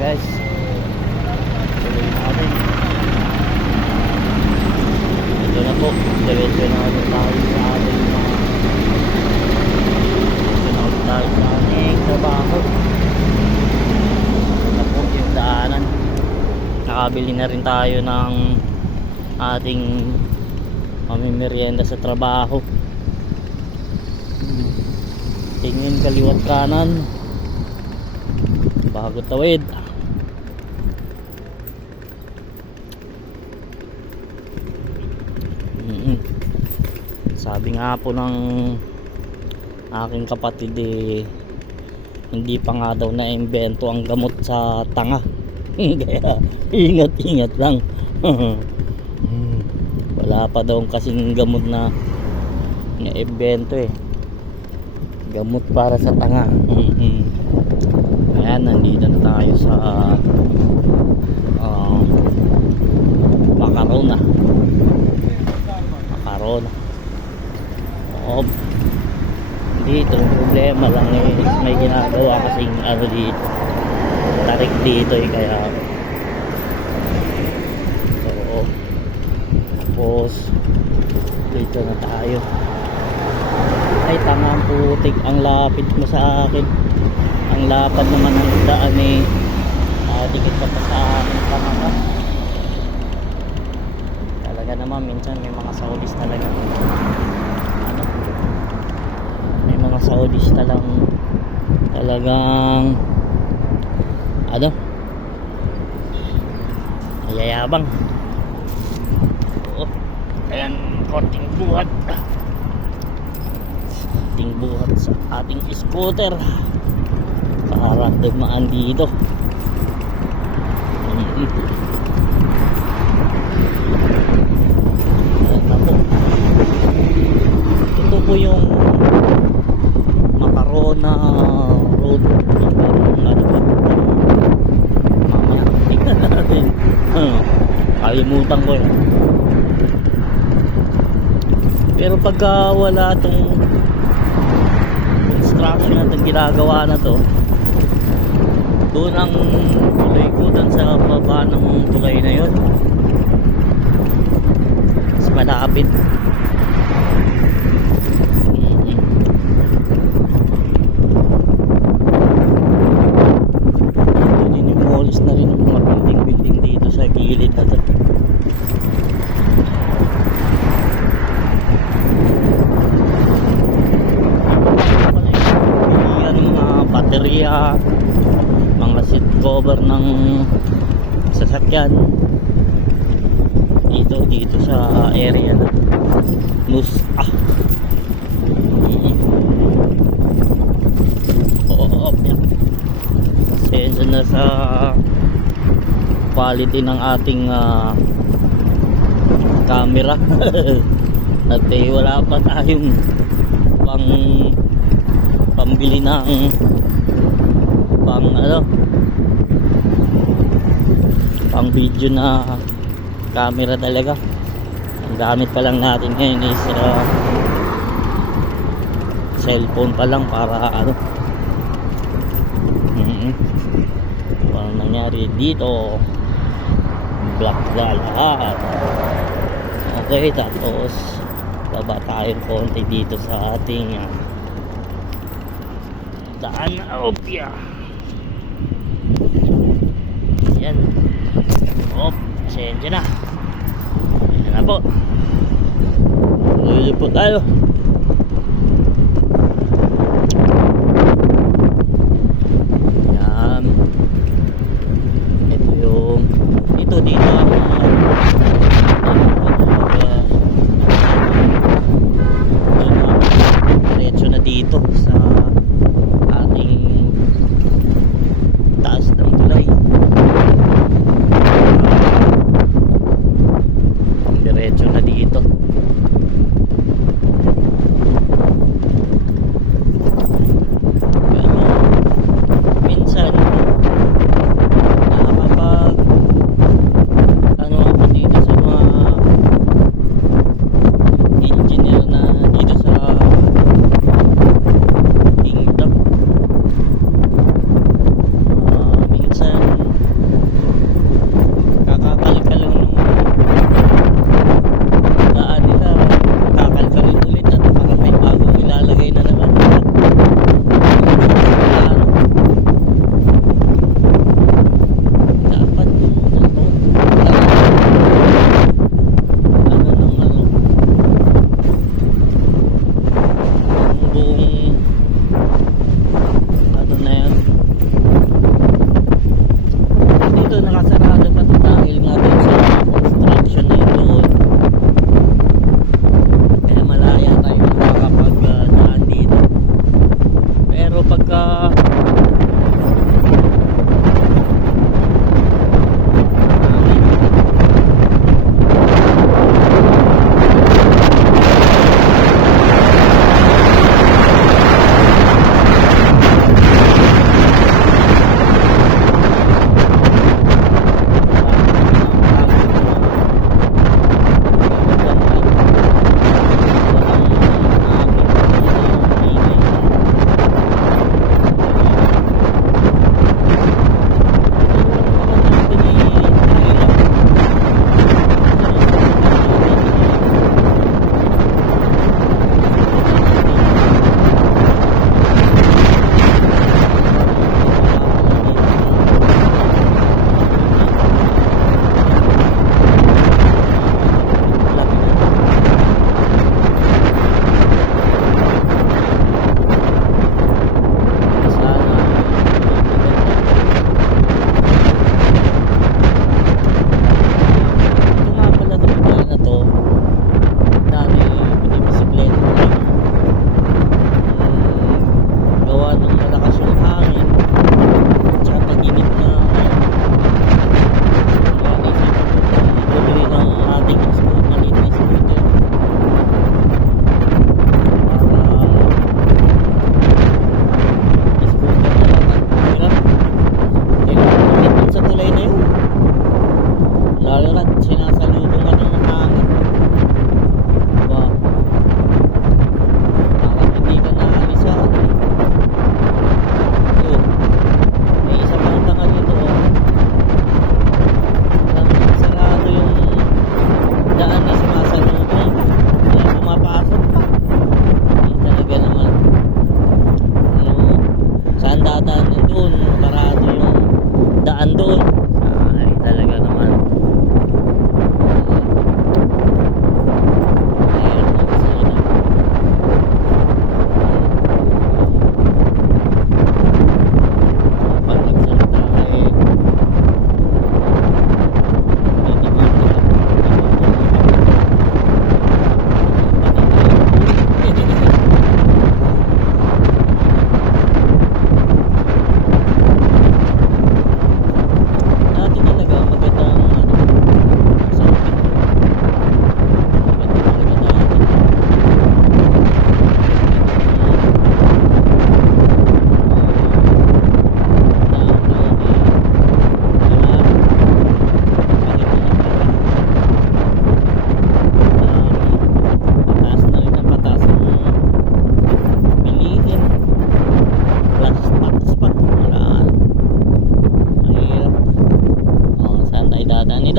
guys, tuloy natin. Ito na po, diretso na ulit tayo sa ating trabaho. Ito na po yung daanan. Nakabili na rin tayo ng ating mamimerienda sa trabaho. Tingin kaliwat kanan bago tawid. Sabi nga po ng aking kapatid hindi pa nga daw na-imbento ang gamot sa tanga. Kaya ingat lang. Wala pa daw kasing gamot na na-imbento gamot para sa tanga. Ayan, nandito na tayo sa Macarona. Dito problema lang may ginagawa kasing dito, tarik dito kaya tapos dito na tayo. Ay tangang putik, ang lapit mo sa akin, ang lapad naman ng daan dikit ka pa sa akin tanga. Talaga naman minsan may mga Saudis talaga may mga Saudis talagang ayayabang. Ayan, konting buhat sa ating scooter para dumaan dito. Ayan na po, ito po yung Macarona Road. Mamaya tignan natin. Kalimutan ko pero pagka wala tong construction na itong ginagawa na to, doon ang tulay ko doon sa baba ng tulay na yun, mas malapit. Dinimolis na rin ang mga building dito sa gilid na to. Baterya, mga seat cover ng sasakyan dito sa area na sensya na sa quality ng ating camera. At wala pa tayong pambili ng pang video na camera talaga. Ang gamit pa lang natin ngayon is cellphone pa lang para parang nangyari dito, black lahat. Okay, tapos baba tayo konti dito sa ating daan opya. Yan. Pasensya na. Yan na po. Tuloy po tayo. Yan. Ito yung dito diretso na dito sa taas ng tulay. Diretso na dito.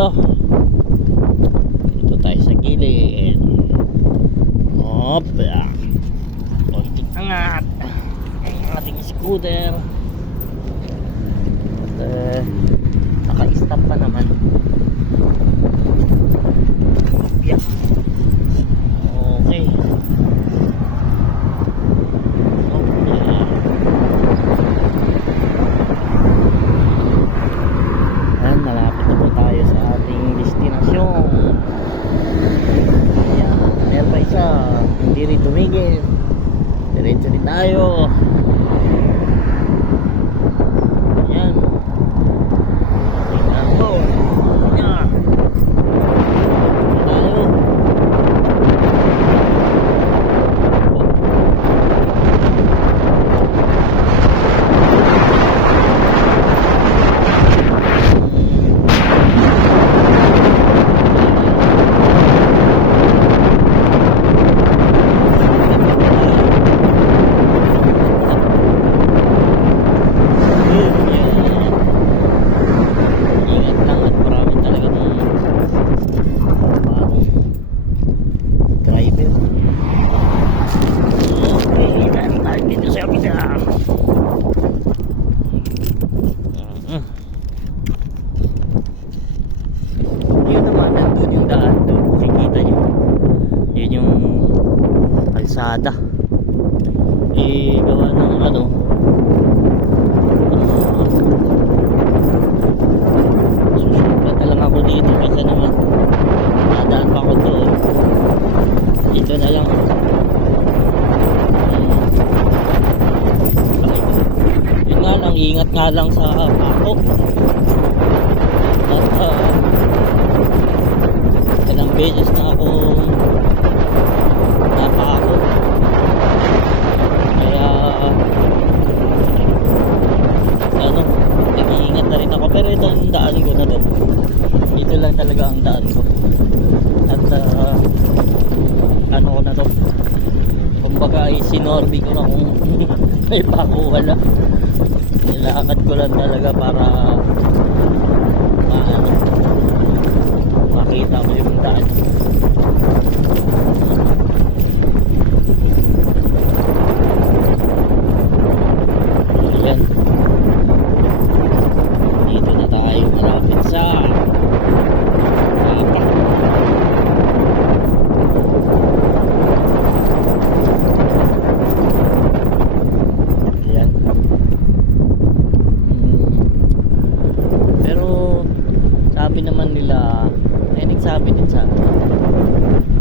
dito. Dito tayo sa gilid. Hop. Konting angat. Ang ating scooter. At naka-stop pa naman. Yeah. Okay. Malapit na po tayo sa ating destinasyon. Ayan, meron pa isa, hindi rin tumigil. Diretso rin tayo. Ayan. Tingnan po. Ayan. Tayo. Yun naman, nandun yung daan doon, makikita nyo yun yung kalsada, gawa ng ano, susunod na lang ako dito kasi naman nadaan pa ako doon. Dito na lang. Yun nga lang, ingat nga lang sa pako. At ilang beses na ako napako. Kaya ano, nag-iingat na rin ako. Pero ito ang daan ko na doon. Dito lang talaga ang daan ko. At ano ko na to, kumbaga ay sinorbi ko na kung may pako wala. Nilakad ko lang talaga para makita mo yung daan. Ayan, dito na tayo malapit sa Tapak. Ayan. Pero sabi naman nila, ay nagsabi din sa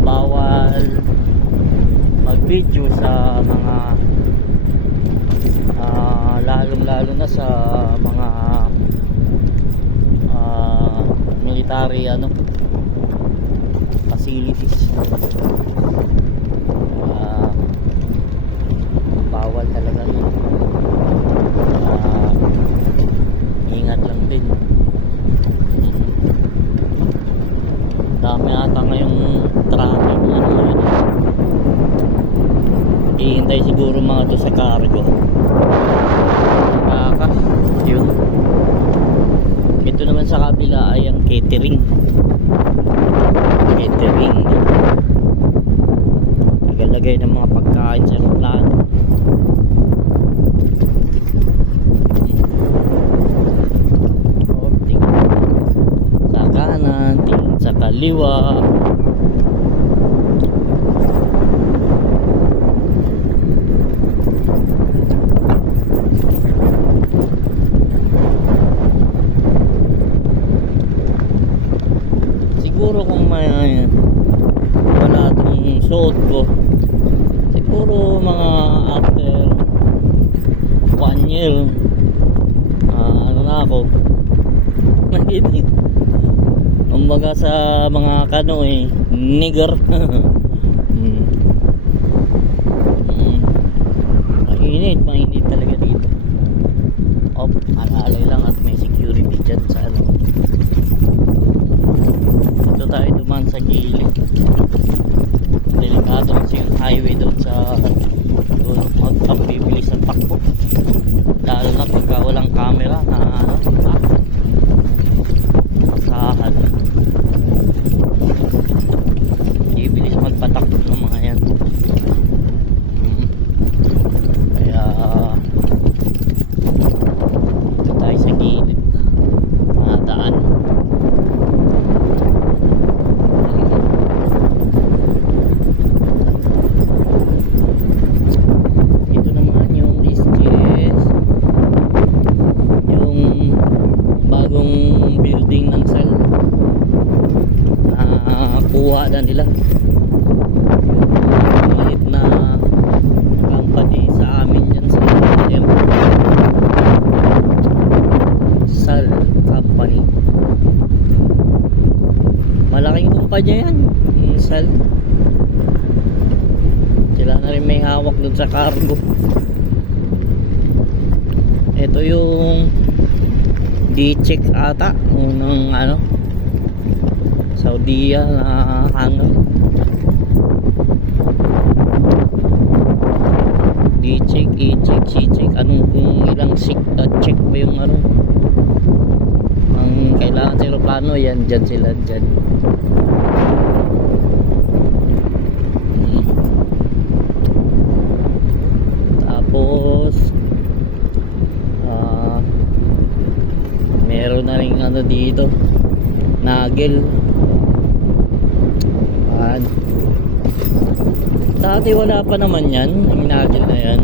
bawal mag-video sa mga lalong-lalo na sa mga military facilities. Bawal talaga yun. Ingat lang din. Dami ata ngayong traffic, yun. Hihintay siguro mga to sa cargo. Yun. Ito naman sa kabila ay ang catering. Nagalagay ng mga pagkain sa plano. Tingin sa kanan, tingin sa kaliwa. Siguro kung may wala itong suot ko, siguro mga after 1 year, ano na ako, kumbaga sa mga kano nigger. Mainit talaga dito. Alalay lang at may security dyan sa ano. Dito tayo duman sa gilid. Delikado kasi yung highway doon sa doon ang bibilis ng takbo. Lalo na pagka walang camera na masahan. nila. Maliit na company sa amin yan sa Sal Company. Malaking kumpanya yan, yung Sal. Sila na rin may hawak dun sa cargo. Ito yung D-check ata, unang Saudiya na hangar. D-check, E-check, C-check, kung ilang check pa yung ang kailangan sa aeroplano, yan, dyan sila, dyan. Tapos meron na rin dito, nagel. Dati wala pa naman yan, yung nagel na yan,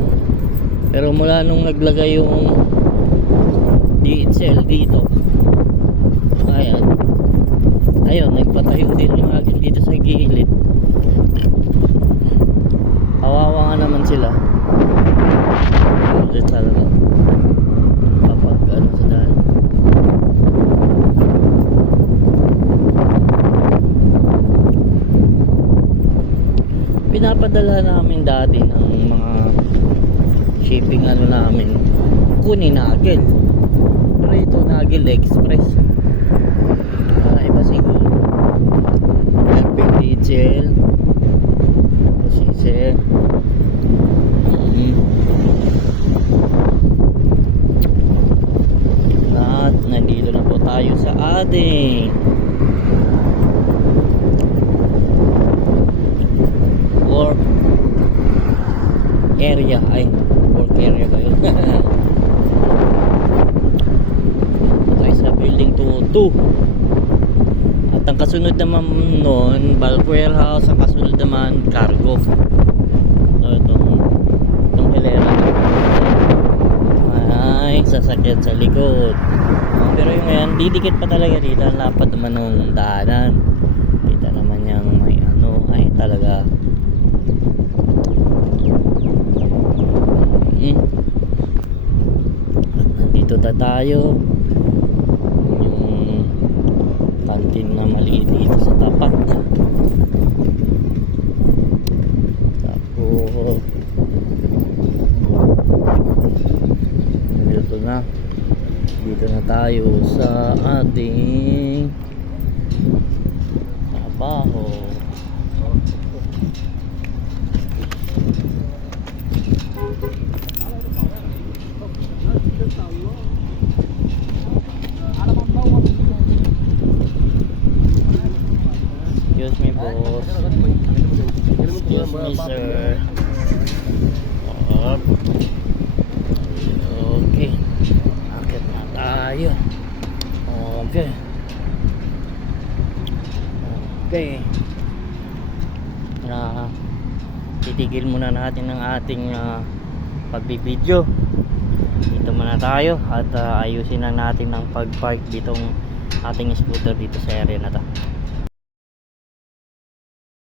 pero mula nung naglagay yung DHL dito, ayun, nagpatayo din yung nagel dito sa gilid. Kawawa nga naman sila. Ulit talaga kapag sa daan. Pinapadala namin dati ng mga shipping namin, kunin nagel, pero ito nagel express. Iba siguro helping DHL kasi at nandito na po tayo sa ating work area. Work area ba yun? Tayo sa building 202. At ang kasunod naman noon, bulk warehouse. Ang kasunod naman, cargo. So itong hilera ay sasakyan sa likod. Pero yung ngayon, didikit pa talaga dito. Ang lapad naman ng daanan. Kita naman yung may ay talaga. At nandito na tayo, yung kantin na maliit dito sa tapat. Tapos dito na tayo sa ating trabaho. Excuse me, boss. Excuse me, sir. Okay. Akit na tayo. Okay. Okay. Titigil muna natin ang ating pagbibideo. Dito muna tayo at ayusin na natin ang pag-park ditong ating scooter dito sa area na to.